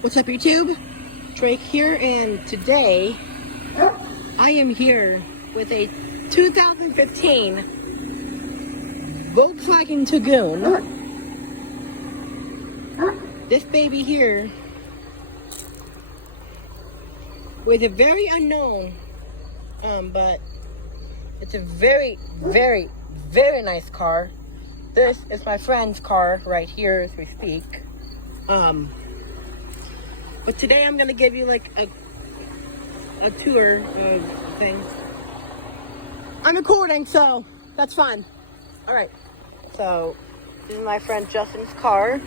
What's up, YouTube? Drake here, and today I am here with a 2015 Volkswagen Tiguan. This baby here with a very unknown, but it's a very, very, very nice car. This is my friend's car right here as we speak. But today I'm gonna give you like a tour of things. I'm recording, so that's fun. All right. So this is my friend Justin's car.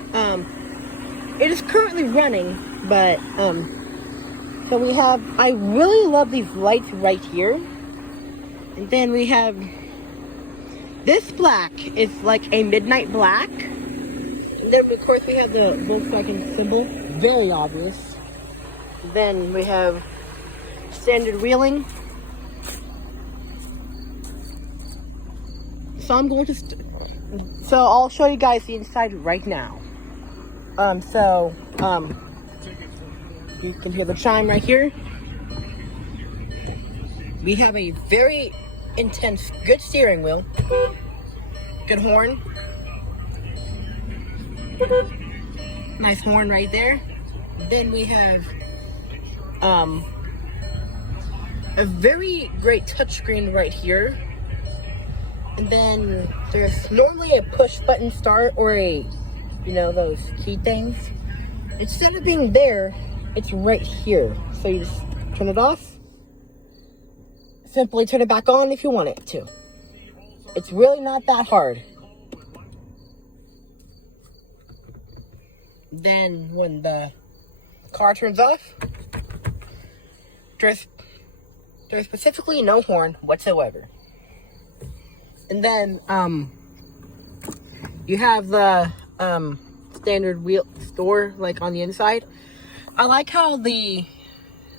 It is currently running, but so we have. I really love these lights right here, and then we have. This black is like a midnight black. And then, of course, we have the Volkswagen symbol. Very obvious. Then we have standard wheeling. So I'm going to... So I'll show you guys the inside right now. You can hear the chime right here. We have a very intense, good steering wheel. Good horn. Nice horn right there. Then we have a very great touchscreen right here. And then there's normally a push button start or a, those key things. Instead of being there, it's right here. So you just turn it off. Simply turn it back on if you want it to. It's really not that hard. Then when the car turns off, there's specifically no horn whatsoever. And then you have the standard wheel door like on the inside. I like how the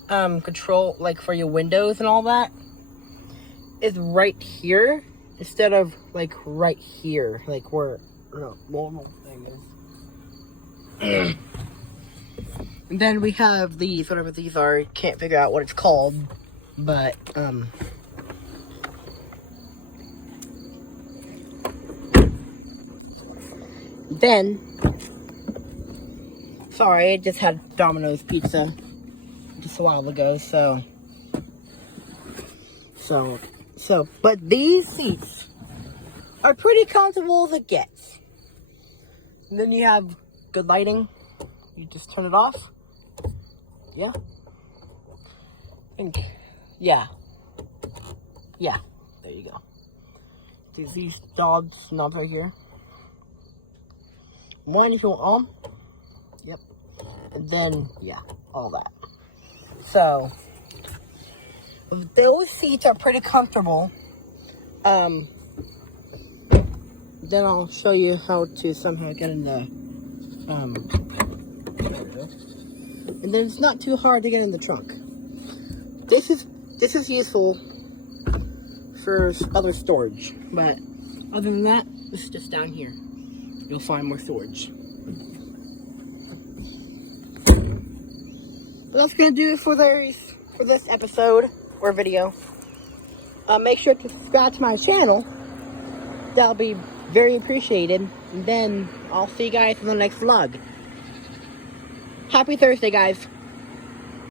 control like for your windows and all that is right here instead of like right here, like where the normal thing is. And then we have these, whatever these are. Can't figure out what it's called, but then sorry, I just had Domino's pizza just a while ago, so but these seats are pretty comfortable as it gets. And then you have good lighting. You just turn it off. Yeah. And yeah. There you go. There's these knobs right here. One if you want on. Yep. And then all that. So those seats are pretty comfortable. Then I'll show you how to somehow get in the and then it's not too hard to get in the trunk. This is useful for other storage, but other than that, this is just down here. You'll find more storage. But that's gonna do it for this episode or video. Make sure to subscribe to my channel. That'll be very appreciated. And then I'll see you guys in the next vlog. Happy Thursday, guys.